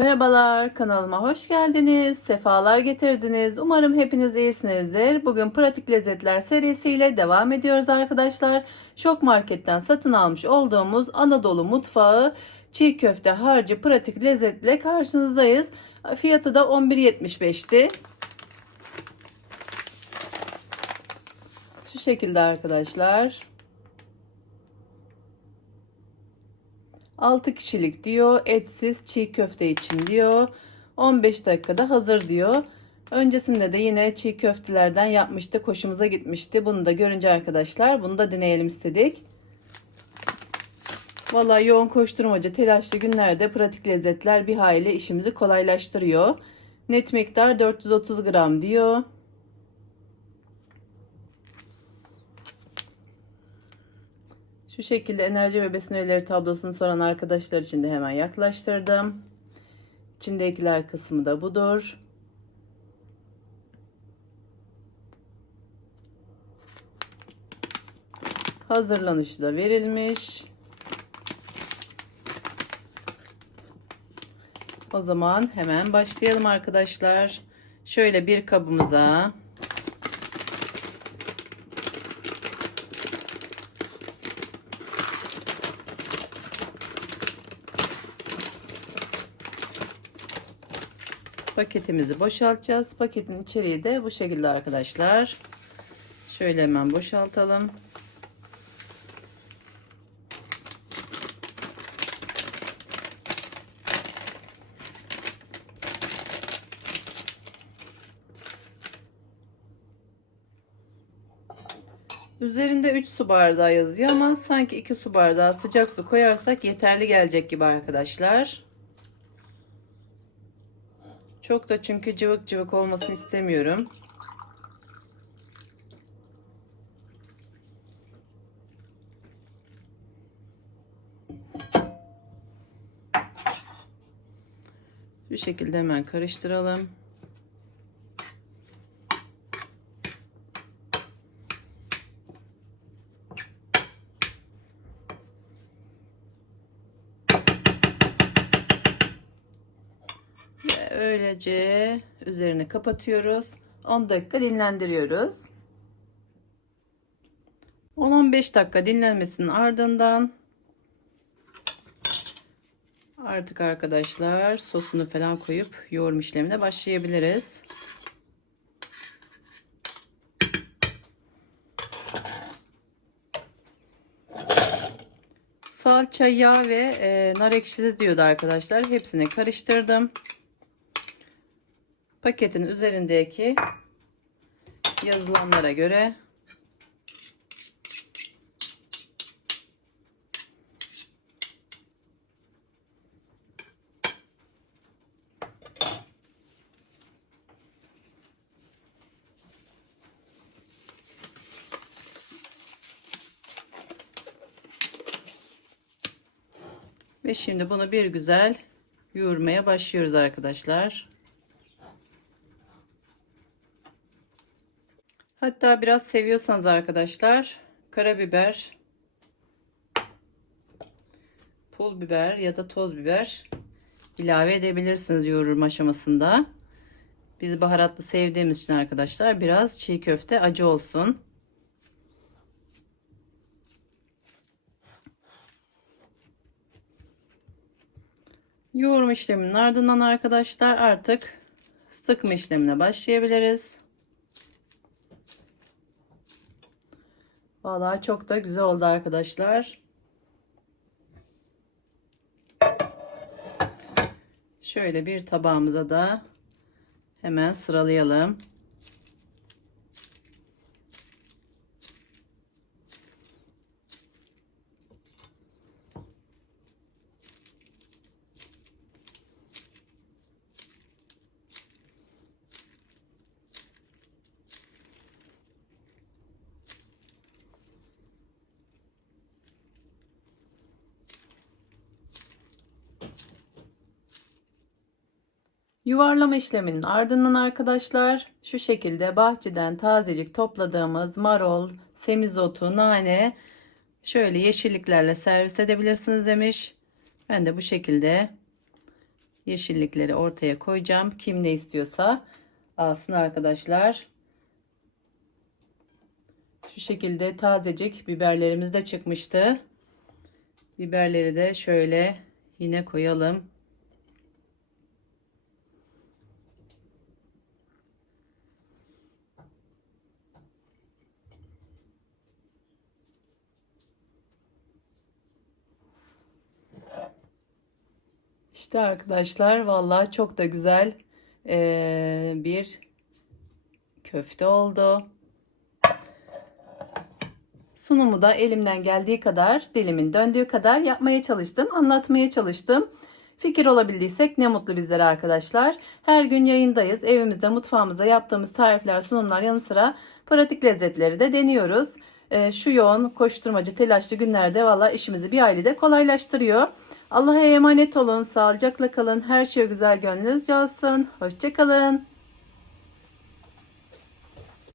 Merhabalar, kanalıma hoş geldiniz. Sefalar getirdiniz. Umarım hepiniz iyisinizdir. Bugün pratik lezzetler serisiyle devam ediyoruz arkadaşlar. Şok Market'ten satın almış olduğumuz Anadolu mutfağı çiğ köfte harcı pratik lezzetle karşınızdayız. Fiyatı da 11.75'ti. Şu şekilde arkadaşlar. 6 kişilik diyor. Etsiz çiğ köfte için diyor. 15 dakikada hazır diyor. Öncesinde de yine çiğ köftelerden yapmıştık. Hoşumuza gitmişti. Bunu da görünce arkadaşlar bunu da deneyelim istedik. Vallahi yoğun koşturmaca telaşlı günlerde pratik lezzetler bir hayli işimizi kolaylaştırıyor. Net miktar 430 gram diyor. Şu şekilde enerji ve besin öğeleri tablosunu soran arkadaşlar için de hemen yaklaştırdım. İçindekiler kısmı da budur. Hazırlanışı da verilmiş. O zaman hemen başlayalım arkadaşlar. Şöyle bir kabımıza paketimizi boşaltacağız. Paketin içeriği de bu şekilde arkadaşlar. Şöyle hemen boşaltalım. Üzerinde 3 su bardağı yazıyor ama sanki 2 su bardağı sıcak su koyarsak yeterli gelecek gibi arkadaşlar. Çok da çünkü cıvık cıvık olmasını istemiyorum. Bu şekilde hemen karıştıralım. Ve öylece üzerini kapatıyoruz. 10 dakika dinlendiriyoruz. 10-15 dakika dinlenmesinin ardından artık arkadaşlar sosunu falan koyup yoğurma işlemine başlayabiliriz. Salça, yağ ve e, nar ekşisi diyordu arkadaşlar. Hepsini karıştırdım. Paketin üzerindeki yazılanlara göre Ve şimdi bunu bir güzel yoğurmaya başlıyoruz arkadaşlar. Hatta biraz seviyorsanız arkadaşlar karabiber, pul biber ya da toz biber ilave edebilirsiniz yoğurma aşamasında. Biz baharatlı sevdiğimiz için arkadaşlar biraz çiğ köfte acı olsun. Yoğurma işleminin ardından arkadaşlar artık sıkma işlemine başlayabiliriz. Vallahi çok da güzel oldu arkadaşlar. Şöyle bir tabağımıza da hemen sıralayalım. Yuvarlama işleminin ardından arkadaşlar şu şekilde bahçeden tazecik topladığımız marul, semizotu, nane şöyle yeşilliklerle servis edebilirsiniz demiş. Ben de bu şekilde yeşillikleri ortaya koyacağım. Kim ne istiyorsa alsın arkadaşlar. Şu şekilde tazecik biberlerimiz de çıkmıştı. Biberleri de şöyle yine koyalım. İşte arkadaşlar vallahi çok da güzel eee, bir köfte oldu. Sunumu da elimden geldiği kadar, dilimin döndüğü kadar yapmaya çalıştım, anlatmaya çalıştım. Fikir olabildiysek ne mutlu bizlere arkadaşlar. Her gün yayındayız. Evimizde, mutfağımızda yaptığımız tarifler, sunumlar yanı sıra pratik lezzetleri de deniyoruz. Ee, şu yoğun, koşturmacı, telaşlı günlerde valla işimizi bir ailede kolaylaştırıyor. Allah'a emanet olun, sağlıcakla kalın, her şey güzel gönlünüzce olsun. Hoşçakalın.